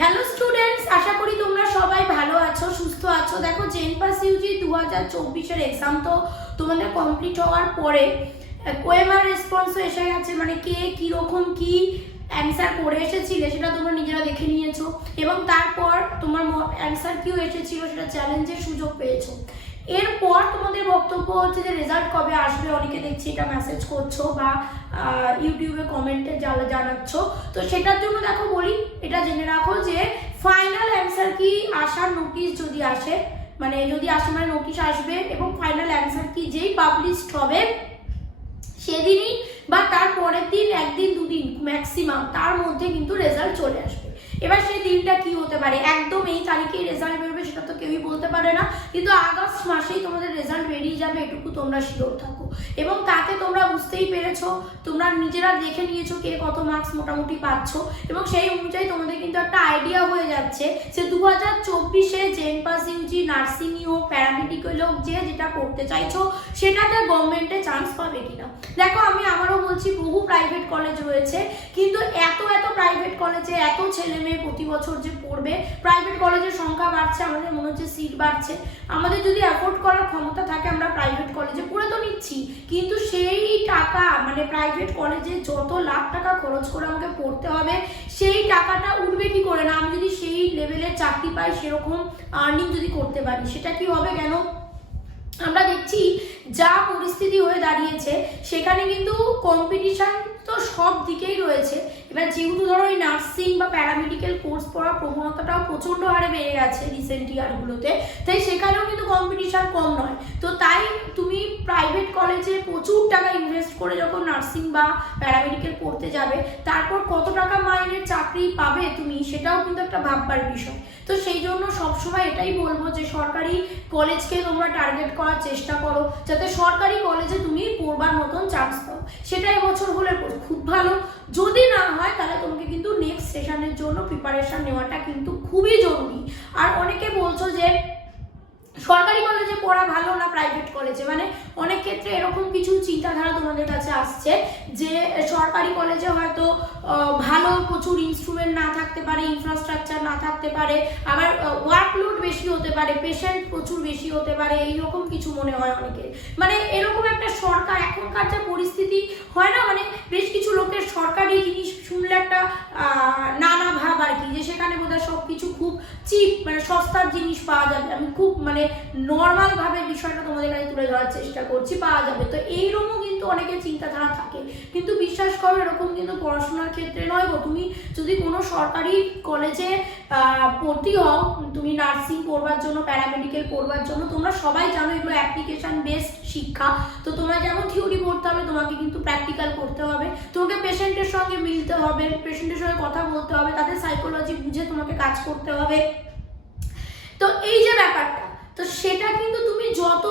Hello students, আশা করি তোমরা সবাই ভালো আছো, সুস্থ আছো। দেখো, জেনপাস ইউজি 2024-এর এক্সাম তো তোমাদের কমপ্লিট হওয়ার পরে ওএমআর রেসপন্সও এসে গেছে। মানে কে কীরকম কি অ্যান্সার করে এসেছিলে সেটা তোমরা নিজেরা দেখে নিয়েছো, এবং তারপর তোমার অ্যান্সার কিউ এসেছিল, সেটা চ্যালেঞ্জের সুযোগ পেয়েছো। এরপর তোমাদের বক্তব্য হচ্ছে যে রেজাল্ট কবে আসবে, অনেকে দেখছি এটা মেসেজ করছো বা ইউটিউবে কমেন্টে জানাচ্ছ। তো সেটার জন্য দেখো বলি, এটা জেনে রাখো যে ফাইনাল অ্যান্সার কি আসার নোটিশ যদি আসে, মানে যদি আসে মানে নোটিশ আসবে, এবং ফাইনাল অ্যান্সার কি যেই পাবলিশড হবে সেদিনই বা তার পরের দিন, একদিন দুদিন ম্যাক্সিমাম, তার মধ্যে কিন্তু রেজাল্ট চলে আসবে। এবার সেই দিনটা কি হতে পারে, একদম এই তারিখেই রেজাল্ট বেরোবে সেটা তো কেউই বলতে পারে না, কিন্তু আগস্ট মাসেই তোমাদের রেজাল্ট বেরিয়ে যাবে, এটুকু তোমরা শিওর থাকো। এবং তাতে তোমরা বুঝতেই পেরেছো, তোমরা নিজেরা দেখে নিয়েছো কে কত মার্কস মোটামুটি পাচ্ছ, এবং সেই অনুযায়ী তোমাদের কিন্তু একটা আইডিয়া হয়ে যাচ্ছে যে 2024-এ জেনপাস ইউজি নার্সিং হোক, প্যারামেডিক্যাল হোক, যে যেটা করতে চাইছো সেটাতে গভর্নমেন্টে চান্স পাবে কিনা। দেখো, আমি আবারও বলছি, বহু প্রাইভেট কলেজ রয়েছে, কিন্তু এত প্রাইভেট কলেজে এত ছেলে মেয়ে প্রতি বছর যে পড়বে, প্রাইভেট কলেজের সংখ্যা বাড়ছে, আমাদের মনে হচ্ছে সিট বাড়ছে। আমাদের যদি অ্যাফোর্ড করার ক্ষমতা থাকে আমরা প্রাইভেট কলেজে পড়ে তো নিচ্ছি, কিন্তু সেই টাকা, মানে প্রাইভেট কলেজে যত লাখ টাকা খরচ করে আমাকে পড়তে হবে, সেই টাকাটা উঠবে কি করে না আমি যদি সেই লেভেলের চাকরি পাই, সেরকম আর্নিং যদি করতে পারি, সেটা কি হবে কেন? আমরা দেখছি যা পরিস্থিতি হয়ে দাঁড়িয়েছে, সেখানে কিন্তু কম্পিটিশন তো সব দিকেই রয়েছে। এবার যেহেতু ধরো এই নার্সিং বা প্যারামেডিক্যাল কোর্স পড়ার প্রবণতাটাও প্রচণ্ড হারে বেড়ে গেছে রিসেন্ট ইয়ারগুলোতে, তাই সেখানেও কিন্তু কম্পিটিশন কম নয়। তো তাই তুমি প্রাইভেট কলেজে প্রচুর টাকা ইনভেস্ট করে যখন নার্সিং বা প্যারামেডিক্যাল পড়তে যাবে, তারপর কত টাকা মাইনের চাকরি পাবে তুমি, সেটাও কিন্তু একটা ভাববার বিষয়। তো সেই জন্য সবসময় এটাই বলবো যে সরকারি কলেজকে তোমরা টার্গেট করার চেষ্টা করো, যাতে সরকারি কলেজে তুমি পড়বার মতন চান্স পাও। সেটা এবছর হলে খুব ভালো, যদি না হয় তাহলে তোমাকে কিন্তু নেক্সট সেশনের জন্য প্রিপারেশন নেওয়াটা কিন্তু খুবই জরুরি। আর অনেকে বলছো যে সরকারি কলেজে পড়া ভালো না প্রাইভেট কলেজে, মানে অনেক ক্ষেত্রে এরকম কিছু চিন্তাধারা তোমাদের কাছে আসছে যে সরকারি কলেজে হয়তো ভালো প্রচুর ইনস্ট্রুমেন্ট না থাকতে পারে, ইনফ্রাস্ট্রাকচার না থাকতে পারে, আবার ওয়ার্কলোড বেশি হতে পারে, পেশেন্ট প্রচুর বেশি হতে পারে, এইরকম কিছু মনে হয় অনেকের। মানে এরকম একটা সরকার, এখনকার যে পরিস্থিতি হয় না, মানে বেশ কিছু লোকের সরকারি জিনিস শুনলে একটা নানা ভাব আর কি, যে সেখানে বোধহয় সব কিছু খুব চিপ, মানে সস্তার জিনিস পাওয়া যাবে। আমি খুব মানে নর্মাল ভাবে বিষয়টা তোমাদের কাছে তুলে ধরার চেষ্টা করছি, পাওয়া যাবে। তো এইরকমও কিন্তু অনেকের চিন্তাধারা থাকে, কিন্তু বিশ্বাস করো এরকম কিন্তু পড়াশোনার ক্ষেত্রে নয় গো। তুমি যদি কোনো সরকারি কলেজে ভর্তি হও, তুমি নার্সিং পড়বার জন্য, প্যারামেডিক্যাল পড়বার জন্য, তোমরা সবাই জানো এগুলো অ্যাপ্লিকেশন বেসড শিক্ষা। তো তোমার যেমন থিওরি পড়তে হবে, তোমাকে কিন্তু প্র্যাকটিক্যাল করতে হবে, তোমাকে পেশেন্টের সঙ্গে মিলতে হবে, পেশেন্টের সঙ্গে কথা বলতে হবে, তাদের সাইকোলজি বুঝে তোমাকে কাজ করতে হবে। তো এই যে ব্যাপারটা, তো সেটা কিন্তু তুমি যত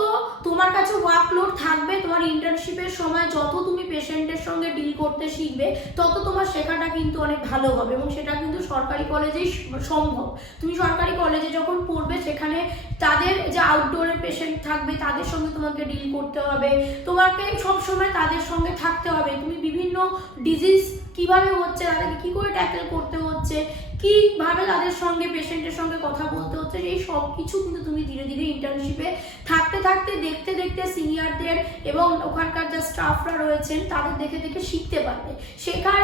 তোমার কাছে ওয়ার্কলোড থাকবে, তোমার ইন্টার্নশিপের সময় যত তুমি পেশেন্টের সঙ্গে ডিল করতে শিখবে, তত তোমার শেখাটা কিন্তু অনেক ভালো হবে, এবং সেটা কিন্তু সরকারি কলেজেই সম্ভব। তুমি সরকারি কলেজে যখন পড়বে, সেখানে তাদের যে আউটডোরের পেশেন্ট থাকবে, তাদের সঙ্গে তোমাকে ডিল করতে হবে, তোমাকে সবসময় তাদের সঙ্গে থাকতে হবে। তুমি বিভিন্ন ডিজিজ কিভাবে হচ্ছে, তাদেরকে কি করে ট্যাকেল করতে হচ্ছে, কিভাবে তাদের সঙ্গে পেশেন্টের সঙ্গে কথা বলতে হচ্ছে, এই সব কিছু কিন্তু তুমি ধীরে ধীরে ইন্টার্নশিপে থাকতে থাকতে, দেখতে দেখতে সিনিয়রদের এবং ওখানকার যে স্টাফরা রয়েছেন তাদের দেখে দেখে শিখতে পারবে। শেখার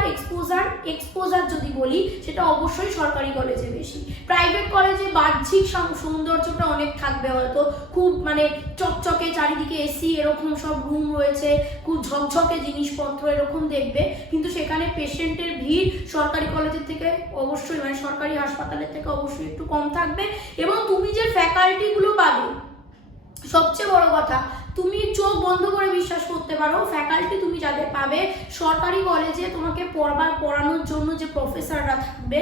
এক্সপোজার যদি বলি, সেটা অবশ্যই সরকারি কলেজে বেশি। প্রাইভেট কলেজে বাহ্যিক সৌন্দর্যটা অনেক থাকবে, হয়তো খুব মানে চকচকে, চারিদিকে এসি, এরকম সব রুম রয়েছে, খুব ঝকঝকে জিনিসপত্র এরকম দেখবে, কিন্তু সেখানে পেশেন্টের ভিড় সরকারি কলেজের থেকে অবশ্যই, মানে সরকারি হাসপাতালের থেকে অবশ্যই একটু কম থাকবে। এবং তুমি যে ফ্যাকাল্টিগুলো পাবে, সবচেয়ে বড় কথা, তুমি চোখ বন্ধ করে বিশ্বাস করতে পারো, ফ্যাকাল্টি তুমি যাদের পাবে সরকারি কলেজে, তোমাকে পড়ানোর জন্য যে প্রফেসররা থাকবে,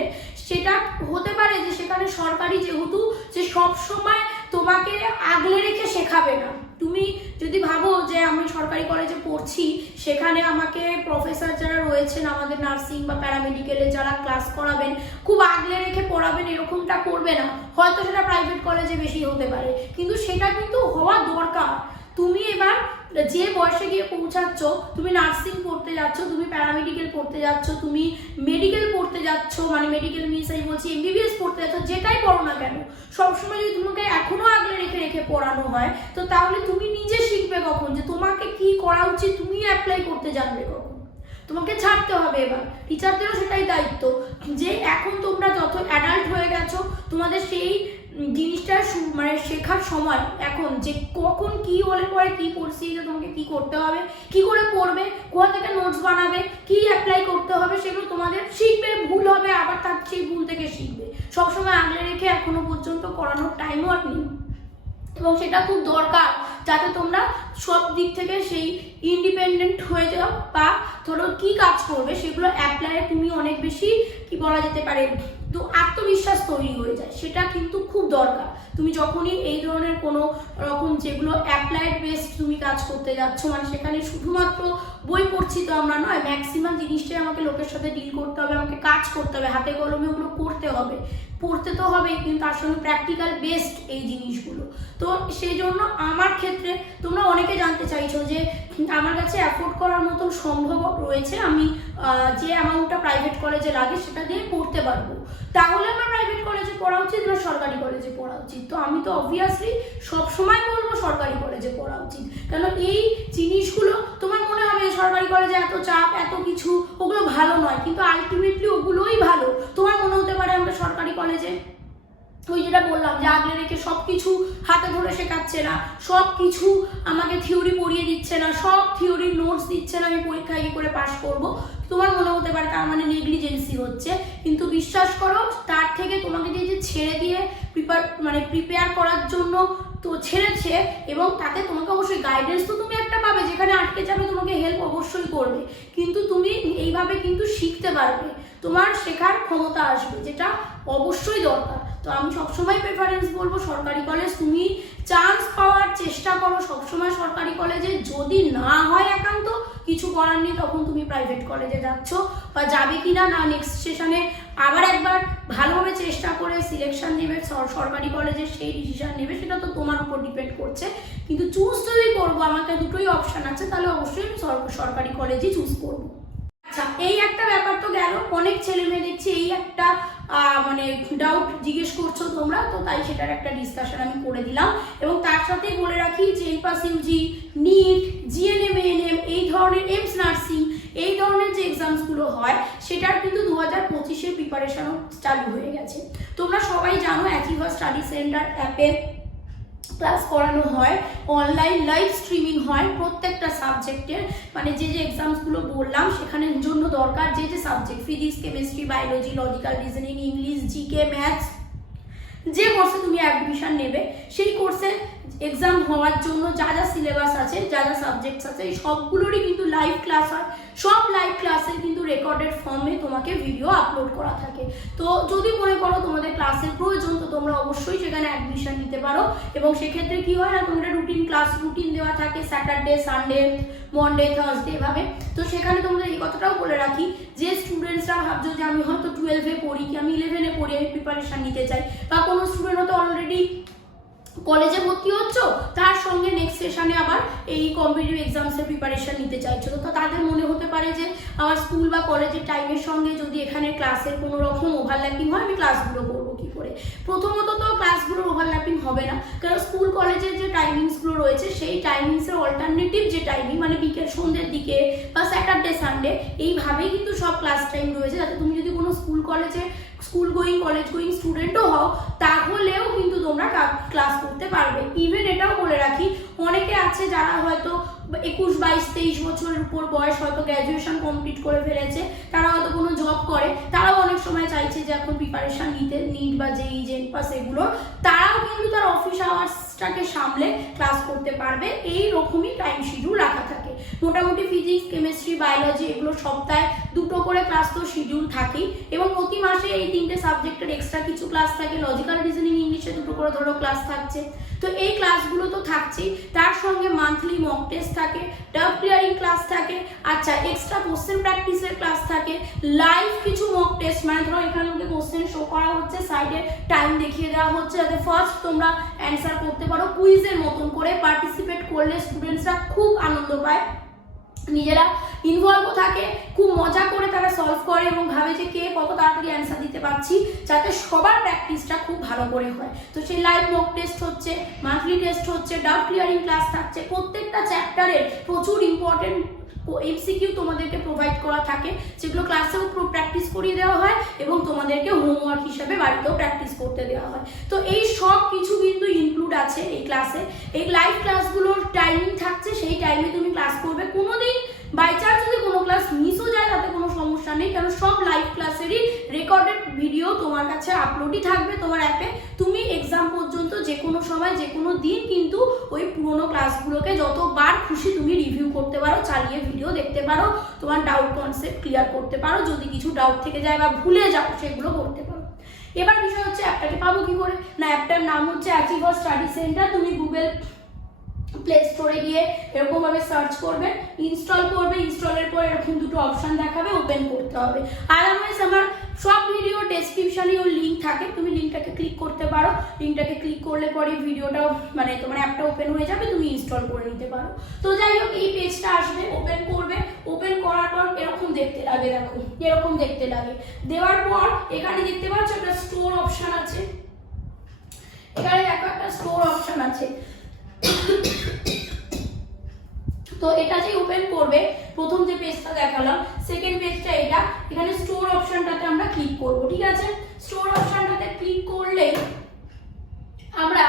সেটা হতে পারে যে সেখানে সরকারি যেহেতু, যে সব সময় তোমাকে আগলে রেখে শেখাবে না। তুমি যদি ভাবো যে আমি সরকারি কলেজে পড়ছি, সেখানে আমাকে প্রফেসর যারা রয়েছেন আমাদের নার্সিং বা প্যারামেডিক্যালে যারা ক্লাস করাবেন, খুব আগলে রেখে পড়াবেন, এরকমটা করবে না। হয়তো সেটা প্রাইভেট কলেজে বেশি হতে পারে, কিন্তু সেটা কিন্তু হওয়া দরকার। তুমি এবার যে বয়সে গিয়ে পৌঁছাচ্ছ, তুমি নার্সিং পড়তে যাচ্ছ, তুমি প্যারামেডিক্যাল পড়তে যাচ্ছ, তুমি মেডিকেল পড়তে যাচ্ছ, মানে মেডিকেল মিনস আমি বলছি এমবিবিএস পড়তে যাচ্ছ, যেটাই পড়ো না কেন, সবসময় যদি তোমাকে এখনো আগলে রেখে রেখে পড়ানো হয়, তো তাহলে তুমি নিজে শিখবে কখন যে তোমাকে কি করা উচিত, তুমি অ্যাপ্লাই করতে জানবে কখন? তোমাকে ছাড়তে হবে। এবার টিচারদেরও সেটাই দায়িত্ব যে এখন তোমরা যত অ্যাডাল্ট হয়ে গেছো, তোমাদের সেই জিনিসটা মানে শেখার সময় এখন, যে কখন কি হলে পরে কি পরিস্থিতিতে তোমাকে কি করতে হবে, কি করে পড়বে, কোথা থেকে নোটস বানাবে, কি অ্যাপ্লাই করতে হবে, সেগুলো তোমাদের শিখবে। ভুল হবে আবার তার সেই ভুল থেকে শিখবে। সবসময় আগলে রেখে এখনো পর্যন্ত করানোর টাইমও আর নেই, এবং সেটা খুব দরকার যাতে তোমরা সব দিক থেকে সেই ইন্ডিপেন্ডেন্ট হয়ে যাও, বা ধরো কি কাজ করবে সেগুলো অ্যাপ্লাইয়ে তুমি অনেক বেশি কি বলা যেতে পারে তো আত্মবিশ্বাস তৈরি হয়ে যায়। সেটা কিন্তু খুব দরকার। তুমি যখনই এই ধরনের কোনো রকম যেগুলো অ্যাপ্লাইড বেসড তুমি কাজ করতে যাচ্ছ, মানে সেখানে শুধুমাত্র বই পড়ছি তো আমরা নয়, ম্যাক্সিমাম জিনিসটাই আমাকে লোকের সাথে ডিল করতে হবে, আমাকে কাজ করতে হবে, হাতে কলমে ওগুলো করতে হবে, পড়তে তো হবেই, কিন্তু তার সঙ্গে প্র্যাকটিক্যাল বেসড এই জিনিসগুলো। তো সেই জন্য আমার ক্ষেত্রে তোমরা অনেকে জানতে চাইছো যে আমার কাছে অ্যাফোর্ড করার মতন সম্ভব রয়েছে, আমি যে অ্যামাউন্টটা প্রাইভেট কলেজে লাগে সেটা দিয়ে পড়তে পারবো, তাহলে আমার প্রাইভেট কলেজে পড়া উচিত না সরকারি কলেজে পড়া উচিত? তো আমি তো অবভিয়াসলি সবসময় বলবো সরকারি কলেজে পড়া উচিত। কারণ এই জিনিসগুলো তোমার মনে হবে সরকারি কলেজে এত চাপ, এত কিছু, ওগুলো ভালো নয়, কিন্তু আলটিমেটলি ওগুলোই ভালো। তোমার মনে হতে পারে আমরা সরকারি কলেজে ওই যেটা বললাম যে আগলে রেখে সব কিছু হাতে ধরে শেখাচ্ছে না, সব কিছু আমাকে থিওরি পড়িয়ে দিচ্ছে না, সব থিওরির নোটস দিচ্ছে না, আমি পরীক্ষায় কি করে পাশ করব, তোমার মনে হতে পারে তার মানে নেগলিজেন্সি হচ্ছে। কিন্তু বিশ্বাস করো, তার থেকে তোমাকে যে ছেড়ে দিয়ে প্রিপেয়ার করার জন্য তো ছেড়েছে, এবং তাতে তোমাকে অবশ্যই গাইডেন্স তো তুমি একটা পাবে, যেখানে আটকে যাবে তোমাকে হেল্প অবশ্যই করবে, কিন্তু তুমি এইভাবে কিন্তু শিখতে পারবে, তোমার শেখার ক্ষমতা আসবে, যেটা অবশ্যই দরকার। তো আমি সবসময় প্রেফারেন্স বলবো সরকারি কলেজ, তুমি চান্স পাওয়ার চেষ্টা করো সবসময় সরকারি কলেজে, যদি না হয় একান্ত কিছু করার নেই তখন তুমি প্রাইভেট কলেজে যাচ্ছ, বা যাবে কিনা না নেক্সট সেশনে আবার একবার ভালোভাবে চেষ্টা করে সিলেকশন নেবে সরকারি কলেজে, সেই ডিসিশন নেবে, সেটা তো তোমার উপর ডিপেন্ড করছে। কিন্তু চুজ যদি করবো, আমাকে দুটোই অপশান আছে, তাহলে অবশ্যই আমি সরকারি কলেজই চুজ করবো। আচ্ছা, এই একটা ব্যাপার তো গেল। অনেক ছেলে মেয়ে দেখছি এই একটা মানে ডাউট জিজ্ঞেস করছো তোমরা, তো তাই সেটার একটা ডিসকাশন আমি করে দিলাম। এবং তার সাথেই বলে রাখি যে জেনপাস ইউজি, নিট, জিএনএম, এএনএম, এই ধরনের এইমস নার্সিং, এই ধরনের যে এক্সামসগুলো হয় সেটার কিন্তু 2025-এর প্রিপারেশনও চালু হয়ে গেছে। তোমরা সবাই জানো অ্যাচিভার স্টাডি সেন্টার অ্যাপে ক্লাস করানো হয়, অনলাইন লাইভ স্ট্রিমিং হয় প্রত্যেকটা সাবজেক্টের, মানে যে যে এক্সামসগুলো বললাম সেখানের জন্য দরকার যে যে subject, physics, chemistry, biology, logical reasoning, English, GK, maths, যে কোর্সে তুমি অ্যাডমিশন নেবে সেই কোর্সে এক্সাম হওয়ার জন্য যা যা সিলেবাস আছে, যা যা সাবজেক্টস আছে, এই সবগুলোরই কিন্তু লাইভ ক্লাস হয়। সব লাইভ ক্লাসের কিন্তু রেকর্ডেড ফর্মে তোমাকে ভিডিও আপলোড করা থাকে। তো যদি মনে করো তোমাদের ক্লাসের প্রয়োজন, তো তোমরা অবশ্যই সেখানে অ্যাডমিশন নিতে পারো। এবং সেক্ষেত্রে কি হয় না, তোমাদের ক্লাস রুটিন দেওয়া থাকে স্যাটারডে, সানডে, মনডে, থার্সডে এভাবে। তো সেখানে তোমাদের এই কথাটাও বলে রাখি যে স্টুডেন্টসরা ভাবছো যে আমি হয়তো 12-এ পড়ি, কি আমি 11-এ পড়ি, আমি প্রিপারেশন নিতে চাই, বা কোনো স্টুডেন্ট হয়তো অলরেডি কলেজে ভর্তি হচ্ছ, তার সঙ্গে নেক্সট সেশনে আবার এই কম্পিটিটিভ এক্সামসের প্রিপারেশন নিতে চাইছো, তো তাদের মনে হতে পারে যে আমার স্কুল বা কলেজের টাইমের সঙ্গে যদি এখানে ক্লাসের কোনো রকম ওভারল্যাপিং হয়, আমি ক্লাসগুলো করবো কি করে? প্রথমত তো ক্লাসগুলোর ওভারল্যাপিং হবে না, কারণ স্কুল কলেজের যে টাইমিংসগুলো রয়েছে সেই টাইমিংসের অল্টারনেটিভ যে টাইমিং, মানে বিকেল সন্ধ্যের দিকে বা স্যাটারডে, সানডে, এইভাবেই কিন্তু সব ক্লাস টাইম রয়েছে, যাতে তুমি যদি কোনো স্কুল গোয়িং, কলেজ গোয়িং স্টুডেন্টও হও, তাহলেও কিন্তু তোমরা ক্লাস করতে পারবে। ইভেন এটাও বলে রাখি, অনেকে আছে যারা হয়তো 21, 22, 23 বছরের উপর বয়স, হয়তো গ্র্যাজুয়েশন কমপ্লিট করে ফেলেছে, তারা হয়তো কোনো জব করে, তারাও অনেক সময় চাইছে যে এখন প্রিপারেশন নিতে, নিট বা জেই, জেনপাস এগুলোর, তারাও কিন্তু তার অফিস আওয়ার্সটাকে সামলে ক্লাস করতে পারবে। এই রকমই টাইম শিডিউল রাখা থাকে। মোটামুটি ফিজিক্স, কেমিস্ট্রি, বায়োলজি এগুলো সপ্তাহে 2টো করে ক্লাস তো শিডিউল থাকেই, এবং প্রতি মাসে এই 3টে সাবজেক্টের এক্সট্রা কিছু ক্লাস থাকে। লজিক্যাল রিজনিং, ইংলিশে 2টো করে ধরো ক্লাস থাকছে। তো এই ক্লাসগুলো তো থাকছেই, তার সঙ্গে মান্থলি মক টেস্ট থাকে, ডাউট ক্লিয়ারিং ক্লাস থাকে, আচ্ছা এক্সট্রা কোশ্চেন প্র্যাকটিসের ক্লাস থাকে, লাইভ কিছু মক টেস্ট, মানে ধরো এখানে কোশ্চেন শো করা হচ্ছে, সাইডে টাইম দেখিয়ে দেওয়া হচ্ছে যাতে ফার্স্ট তোমরা অ্যান্সার করতে পারো। কুইজের মতন করে পার্টিসিপেট করলে স্টুডেন্টসরা খুব আনন্দ পায়, নিজেরা ইনভলভও থাকে, খুব মজা করে তারা সলভ করে এবং ভাবে যে কে কত তাড়াতাড়ি অ্যান্সার দিতে পারছি, যাতে সবার প্র্যাকটিসটা খুব ভালো করে হয়। তো সেই লাইভ মক টেস্ট হচ্ছে, মান্থলি টেস্ট হচ্ছে, ডাউট ক্লিয়ারিং ক্লাস থাকছে, প্রত্যেকটা চ্যাপ্টারের প্রচুর ইম্পর্টেন্ট এমসিকিউ তোমাদেরকে প্রোভাইড করা থাকে, যেগুলো ক্লাসেও প্র্যাকটিস করিয়ে দেওয়া হয় এবং তোমাদেরকে হোমওয়ার্ক হিসাবে বাড়িতেও প্র্যাকটিস করতে দেওয়া হয়। তো এই সব কিছু কিন্তু ইনক্লুড আছে এই ক্লাসে। এই লাইভ ক্লাসগুলোর টাইমিং থাকছে, সেই টাইমে তুমি ক্লাস করবে। কোনোদিন বাই চান্স যদি কোনো ক্লাস মিসও যায় তাতে কোনো সমস্যা নেই, কারণ সব লাইভ ক্লাসেরই রেকর্ডেড ভিডিও তোমার কাছে আপলোডই থাকবে তোমার অ্যাপে। তুমি এক্সাম পর্যন্ত যে কোনো সময় যে কোনো দিন কিন্তু ওই পুরোনো ক্লাসগুলোকে যতবার খুশি তুমি রিভিউ করতে পারো, চালিয়ে ভিডিও দেখতে পারো, তোমার ডাউট কনসেপ্ট ক্লিয়ার করতে পারো, যদি কিছু ডাউট থেকে যায় বা ভুলে যাও সেগুলো করতে পারো। এবার বিষয় হচ্ছে অ্যাপটাকে পাবো কি করে না, অ্যাপটার নাম হচ্ছে অ্যাচিভার স্টাডি সেন্টার। তুমি গুগল প্লে স্টোরে গিয়ে এরকমভাবে সার্চ করবে, ইনস্টল করবে, ইনস্টলের পর এরকম দুটো অপশান দেখাবে, ওপেন করতে হবে। আদারওয়াইজ আমার সব ভিডিও ডেসক্রিপশনে ওর লিঙ্ক থাকে, তুমি লিঙ্কটাকে ক্লিক করতে পারো। লিঙ্কটাকে ক্লিক করলে পরে ভিডিওটাও মানে তোমার অ্যাপটা ওপেন হয়ে যাবে, তুমি ইনস্টল করে নিতে পারো। তো যাই হোক, এই পেজটা আসবে, ওপেন করবে, ওপেন করার পর এরকম দেখতে লাগে, দেখো এরকম দেখতে লাগে। দেওয়ার পর এখানে দেখতে পাচ্ছ একটা স্টোর অপশান আছে, এখানে দেখো একটা স্টোর অপশান আছে। তো এটা যে ওপেন করবে, প্রথম যে পেজটা দেখালাম, সেকেন্ড পেজটা এটা, এখানে স্টোর অপশনটাতে আমরা ক্লিক করব, ঠিক আছে। স্টোর অপশনটাতে ক্লিক করলে আমরা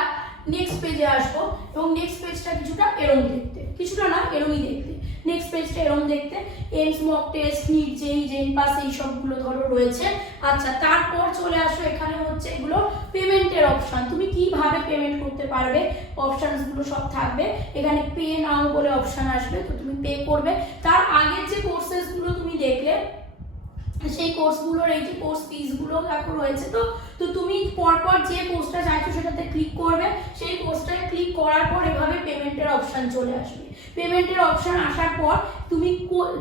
নেক্সট পেজে আসবো এবং নেক্সট পেজটা কিছুটা এরম দেখতে, কিছুটা না এরমই দেখতে, নেক্সট পেজটা এরম দেখতে। এমস, মক টেস্ট, নিট, জেই, জেন পাস এই সবগুলো ধরো রয়েছে। আচ্ছা, তারপর চলে আসো, এখানে হচ্ছে এগুলো পেমেন্টের অপশন, তুমি কিভাবে পেমেন্ট করতে পারবে অপশনসগুলো সব থাকবে। এখানে পে নাও বলে অপশন আসবে, তো তুমি পে করবে। তার আগের যে কোর্সেসগুলো তুমি দেখলে সেই কোর্সগুলোর এই যে কোর্স ফিসগুলো দেখো রয়েছে, তো তুমি পরপর যে কোর্সটা চাইছো সেটাতে ক্লিক করবে, সেই কোর্সটায় ক্লিক করার পর এভাবে পেমেন্টের অপশন চলে আসবে। পেমেন্টের অপশন আসার পর তুমি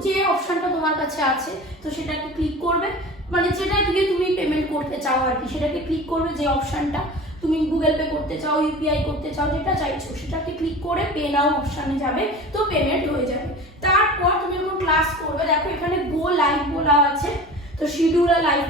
যে অপশনটা তোমার কাছে আছে তো সেটাকে ক্লিক করবে, মানে যেটা দিয়ে তুমি পেমেন্ট করতে চাও আর কি, সেটাকে ক্লিক করবে। যে অপশনটা তুমি গুগল পে করতে চাও, ইউপিআই করতে চাও, যেটা চাইছো সেটাকে ক্লিক করে পে নাও অপশনে যাবে, তো পেমেন্ট হয়ে যাবে। তারপর তুমি যখন ক্লাস করবে, দেখো এখানে গো লাইভ বলা আছে, তো শিডিউল আর লাইভ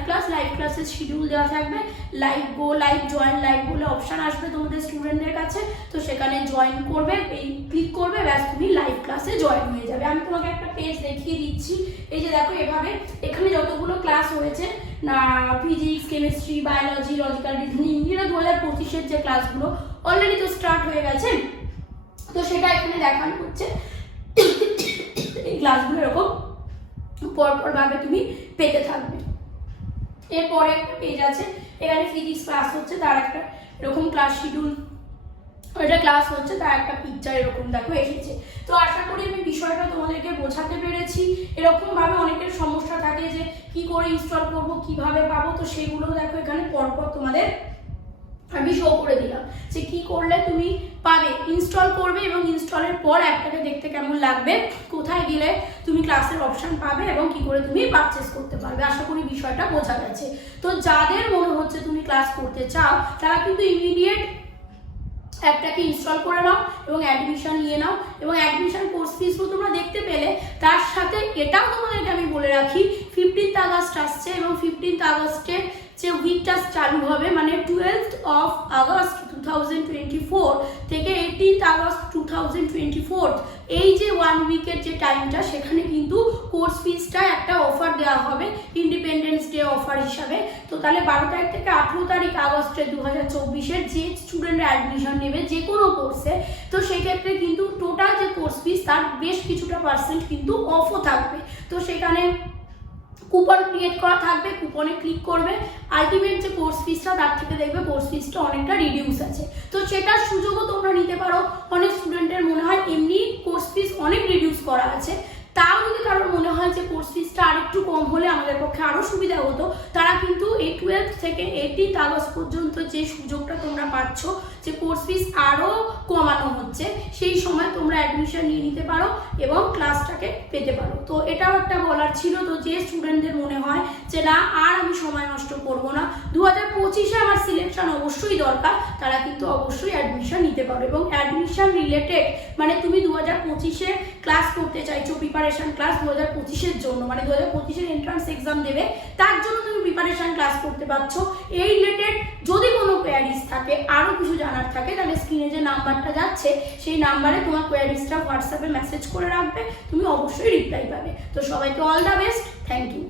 ক্লাসের শিডিউল দেওয়া থাকবে। লাইভ, গো লাইভ, জয়েন লাইভ বলে অপশন আসবে তোমাদের স্টুডেন্টদের কাছে, তো সেখানে জয়েন করবে, এই ক্লিক করবে, ব্যাস তুমি লাইভ ক্লাসে জয়েন হয়ে যাবে। আমি তোমাকে একটা পেজ দেখিয়ে দিচ্ছি, এই যে দেখো এভাবে এখানে যতগুলো ক্লাস হয়েছে না, physics, chemistry, biology, logical reasoning, এরা 2025-এর যে ক্লাসগুলো অলরেডি তো স্টার্ট হয়ে গেছে, তো সেটা এখানে দেখানো হচ্ছে। এই ক্লাসগুলো এরকম পরপর ভাবে তুমি পেতে থাকবে। এরপরে একটা পেজ আছে, এখানে ফিজিক্স ক্লাস হচ্ছে, তার একটা এরকম ক্লাস শিডিউল, এটা ক্লাস হচ্ছে, তার একটা পিকচার এরকম দেখো এসেছে। তো আশা করি আমি বিষয়টা তোমাদেরকে বোঝাতে পেরেছি। এরকম ভাবে অনেকের সমস্যা থাকে যে কি করে ইনস্টল করব, কিভাবে পাবো, তো সেগুলো দেখো এখানে পরপর তোমাদের আমি শো করে দিলাম যে কি করলে তুমি পাবে। ইনস্টল করবে এবং ইনস্টলের পর অ্যাপটাকে দেখতে কেমন লাগবে, কোথায় গেলে তুমি ক্লাসের অপশন পাবে এবং কি করে তুমি পারচেস করতে পারবে। আশা করি বিষয়টা বোঝা গেছে। তো যাদের মনে হচ্ছে তুমি ক্লাস করতে চাও তারা কিন্তু ইমিডিয়েট অ্যাপটাকে ইনস্টল করে নাও এবং অ্যাডমিশন নিয়ে নাও। এবং অ্যাডমিশন কোর্স ফিসও তোমরা দেখতে পেলে, তার সাথে এটাও তোমাদেরকে আমি বলে রাখি 15th আগস্ট আসছে এবং 15th আগস্টে যে উইকটা চালু হবে, মানে 12th of August 2024 থেকে 18th August 2024, এই যে 1 উইকের যে টাইমটা, সেখানে কিন্তু কোর্স ফিসটা একটা অফার দেওয়া হবে ইন্ডিপেন্ডেন্স ডে অফার হিসাবে। তো তাহলে 12 তারিখ থেকে 18 তারিখ আগস্টের 2024-এর যে স্টুডেন্টরা অ্যাডমিশন নেবে যে কোনো কোর্সে, তো সেক্ষেত্রে কিন্তু টোটাল যে কোর্স ফিস তার বেশ কিছুটা পার্সেন্ট কিন্তু অফও থাকবে। তো সেখানে কুপন ক্রিয়েট করা থাকবে, কুপনে ক্লিক করবে, আলটিমেট যে কোর্স ফিসটা তার থেকে দেখবে কোর্স ফিসটা অনেকটা রিডিউস আছে, তো সেটার সুযোগও তোমরা নিতে পারো। অনেক স্টুডেন্টের মনে হয় এমনি কোর্স ফিস অনেক রিডিউস করা আছে, তাও যদি কারোর মনে হয় যে কোর্স ফিসটা আরেকটু কম হলে আমাদের পক্ষে আরও সুবিধা হতো, তারা কিন্তু এই 12 থেকে 18 আগস্ট পর্যন্ত যে সুযোগটা তোমরা পাচ্ছ যে কোর্স ফিস আরও কমানো হচ্ছে, সেই সময় তোমরা অ্যাডমিশন নিয়ে নিতে পারো এবং ক্লাসটাকে পেতে পারো। তো এটাও একটা বলার ছিল। তো যে স্টুডেন্টদের মনে হয় যে না আর আমি সময় নষ্ট করবো না, 2025-এ আমার সিলেকশন অবশ্যই দরকার, তারা কিন্তু অবশ্যই অ্যাডমিশন নিতে পারো। এবং অ্যাডমিশন রিলেটেড মানে তুমি 2025-এ ক্লাস করতে চাইছো, প্রিপারেশন ক্লাস 2025-এর জন্য, মানে 2025-এর এন্ট্রান্স এক্সাম দেবে, তার জন্য তুমি প্রিপারেশন ক্লাস করতে পারছো। এই রিলেটেড যদি কোনো কোয়ারিজ থাকে, আরও কিছু জানার থাকে, তাহলে স্ক্রিনে যে নাম্বারটা যাচ্ছে সেই নাম্বারে তোমার কোয়ারিজটা হোয়াটসঅ্যাপে মেসেজ করে রাখবে, তুমি অবশ্যই রিপ্লাই পাবে। তো সবাইকে all the best, thank you.